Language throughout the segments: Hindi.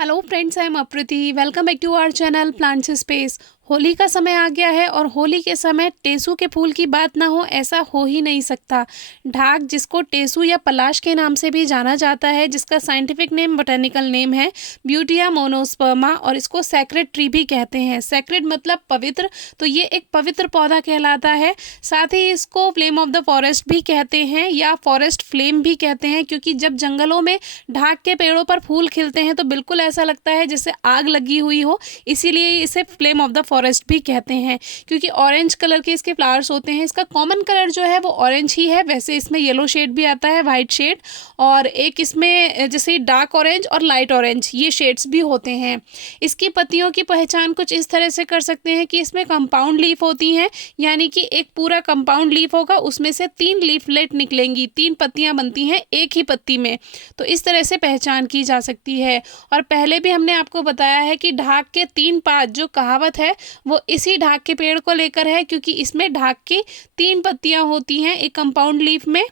Hello friends, I am Aprati. Welcome back to our channel Plants Space. Holi का समय आ गया है और होली के समय टेसू के फूल की बात ना हो ऐसा हो ही नहीं सकता। ढाक, जिसको टेसू या पलाश के नाम से भी जाना जाता है, जिसका साइंटिफिक नेम बोटेनिकल नेम है ब्यूटिया मोनोस्पर्मा, और इसको सैक्रेड ट्री भी कहते हैं। सैक्रेड मतलब पवित्र, तो ये एक पवित्र पौधा कहलाता है। साथ ही इसको फ्लेम ऑफ द फॉरेस्ट भी कहते हैं या फॉरेस्ट फ्लेम भी कहते हैं, क्योंकि जब जंगलों में ढाक के पेड़ों पर फूल खिलते हैं तो बिल्कुल ऐसा लगता है जैसे आग लगी हुई हो, इसीलिए इसे फ्लेम ऑफ द फॉरेस्ट भी कहते हैं। क्योंकि ऑरेंज कलर के इसके फ्लावर्स होते हैं। इसका कॉमन कलर जो है वो ऑरेंज ही है, वैसे इसमें येलो शेड भी आता है, वाइट शेड, और एक इसमें जैसे डार्क ऑरेंज और लाइट ऑरेंज ये शेड्स भी होते हैं। इसकी पत्तियों की पहचान कुछ इस तरह से कर सकते हैं कि इसमें कंपाउंड लीफ होती हैं, यानी कि एक पूरा कंपाउंड लीफ होगा, उसमें से 3 लीफलेट निकलेंगी, 3 पत्तियां बनती हैं एक ही पत्ती में। तो इस तरह से पहचान की जा सकती है। और पहले भी हमने आपको बताया है कि ढाक के 3 पात, जो कहावत है वो इसी ढाक के पेड़ को लेकर है, क्योंकि इसमें ढाक की 3 पत्तियां होती हैं एक कंपाउंड लीफ में।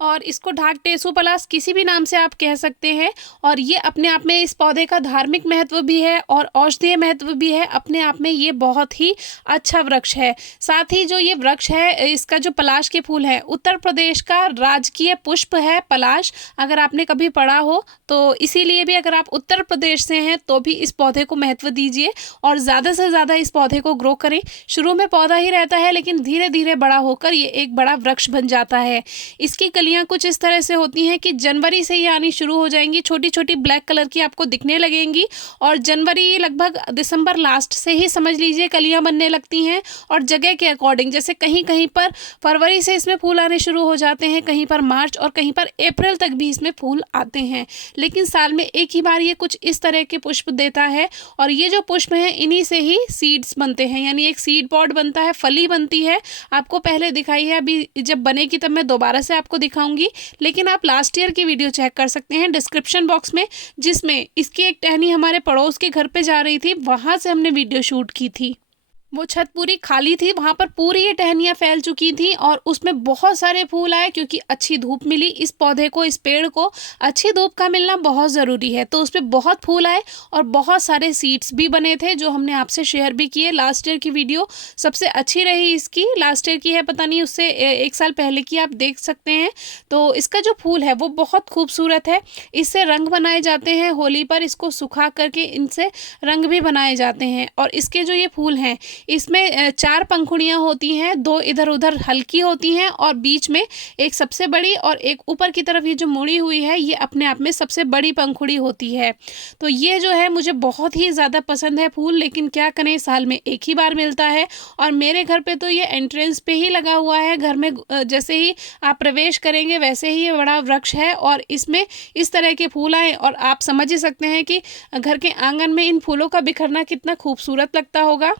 और इसको ढाक टेसू पलाश किसी भी नाम से आप कह सकते हैं। और ये अपने आप में, इस पौधे का धार्मिक महत्व भी है और औषधीय महत्व भी है। अपने आप में ये बहुत ही अच्छा वृक्ष है। साथ ही जो ये वृक्ष है, इसका जो पलाश के फूल है, उत्तर प्रदेश का राजकीय पुष्प है पलाश, अगर आपने कभी पढ़ा हो तो। इसीलिए भी अगर आप उत्तर प्रदेश से हैं तो भी इस पौधे को महत्व दीजिए और ज़्यादा से ज़्यादा इस पौधे को ग्रो करें। शुरू में पौधा ही रहता है, लेकिन धीरे धीरे बड़ा होकर ये एक बड़ा वृक्ष बन जाता है। इसकी कलियां कुछ इस तरह से होती हैं कि जनवरी से ही आनी शुरू हो जाएंगी, छोटी छोटी ब्लैक कलर की आपको दिखने लगेंगी, और जनवरी लगभग दिसंबर लास्ट से ही समझ लीजिए कलियां बनने लगती हैं। और जगह के अकॉर्डिंग, जैसे कहीं कहीं पर फरवरी से इसमें फूल आने शुरू हो जाते हैं, कहीं पर मार्च, और कहीं पर अप्रैल तक भी इसमें फूल आते हैं। लेकिन साल में एक ही बार ये कुछ इस तरह के पुष्प देता है। और ये जो पुष्प हैं, इन्हीं से ही सीड्स बनते हैं, यानी एक सीड पॉड बनता है, फली बनती है। आपको पहले दिखाई है, अभी जब बनेगी तब मैं दोबारा से आपको दिखाऊंगी, लेकिन आप लास्ट ईयर की वीडियो चेक कर सकते हैं डिस्क्रिप्शन बॉक्स में, जिसमें इसकी एक टहनी हमारे पड़ोस के घर पे जा रही थी, वहां से हमने वीडियो शूट की थी। वो छत पूरी खाली थी, वहां पर पूरी ये टहनियाँ फैल चुकी थी और उसमें बहुत सारे फूल आए, क्योंकि अच्छी धूप मिली इस पौधे को, इस पेड़ को अच्छी धूप का मिलना बहुत ज़रूरी है। तो उसमें बहुत फूल आए और बहुत सारे सीड्स भी बने थे, जो हमने आपसे शेयर भी किए। लास्ट ईयर की वीडियो सबसे अच्छी रही इसकी, लास्ट ईयर की है, पता नहीं उससे 1 साल पहले की, आप देख सकते हैं। तो इसका जो फूल है वो बहुत खूबसूरत है। इससे रंग बनाए जाते हैं होली पर, इसको सुखा करके इनसे रंग भी बनाए जाते हैं। और इसके जो ये फूल हैं, इसमें 4 पंखुड़ियाँ होती हैं, 2 इधर उधर हल्की होती हैं और बीच में एक सबसे बड़ी, और एक ऊपर की तरफ ये जो मुड़ी हुई है, ये अपने आप में सबसे बड़ी पंखुड़ी होती है। तो ये जो है मुझे बहुत ही ज़्यादा पसंद है फूल, लेकिन क्या करें, साल में एक ही बार मिलता है। और मेरे घर पे तो ये एंट्रेंस पे ही लगा हुआ है, घर में जैसे ही आप प्रवेश करेंगे वैसे ही ये बड़ा वृक्ष है, और इसमें इस तरह के फूल आए, और आप समझ ही सकते हैं कि घर के आंगन में इन फूलों का बिखरना कितना खूबसूरत लगता होगा।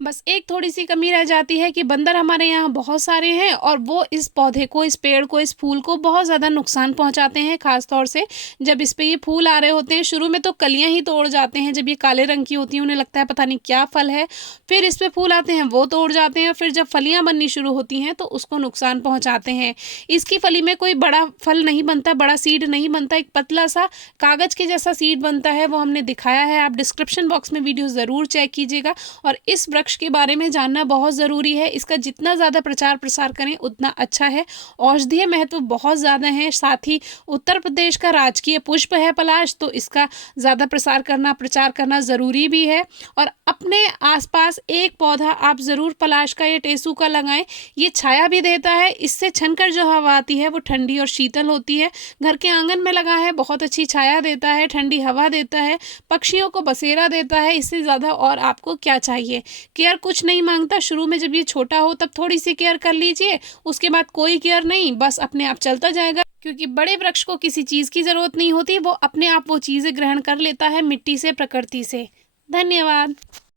बस एक थोड़ी सी कमी रह जाती है कि बंदर हमारे यहाँ बहुत सारे हैं, और वो इस पौधे को, इस पेड़ को, इस फूल को बहुत ज़्यादा नुकसान पहुँचाते हैं। ख़ास तौर से जब इस पे ये फूल आ रहे होते हैं, शुरू में तो कलियाँ ही तोड़ जाते हैं, जब ये काले रंग की होती हैं उन्हें लगता है पता नहीं क्या फल है। फिर इस पे फूल आते हैं, वो तोड़ जाते हैं, फिर जब फलियाँ बननी शुरू होती हैं तो उसको नुकसान पहुँचाते हैं। इसकी फली में कोई बड़ा फल नहीं बनता, बड़ा सीड नहीं बनता, एक पतला सा कागज़ के जैसा सीड बनता है, वो हमने दिखाया है। आप डिस्क्रिप्शन बॉक्स में वीडियो ज़रूर चेक कीजिएगा। और इस वृक्ष के बारे में जानना बहुत ज़रूरी है। इसका जितना ज़्यादा प्रचार प्रसार करें उतना अच्छा है। औषधीय महत्व बहुत ज़्यादा है। साथ ही उत्तर प्रदेश का राजकीय पुष्प है पलाश, तो इसका ज़्यादा प्रसार करना, प्रचार करना ज़रूरी भी है। और अपने आसपास एक पौधा आप ज़रूर पलाश का या टेसू का लगाएं। ये छाया भी देता है, इससे छनकर जो हवा आती है वो ठंडी और शीतल होती है। घर के आंगन में लगा है, बहुत अच्छी छाया देता है, ठंडी हवा देता है, पक्षियों को बसेरा देता है। इससे ज़्यादा और आपको क्या चाहिए। केयर कुछ नहीं मांगता। शुरू में जब ये छोटा हो तब थोड़ी सी केयर कर लीजिए, उसके बाद कोई केयर नहीं, बस अपने आप चलता जाएगा। क्योंकि बड़े वृक्ष को किसी चीज़ की ज़रूरत नहीं होती, वो अपने आप वो चीज़ें ग्रहण कर लेता है मिट्टी से, प्रकृति से। धन्यवाद।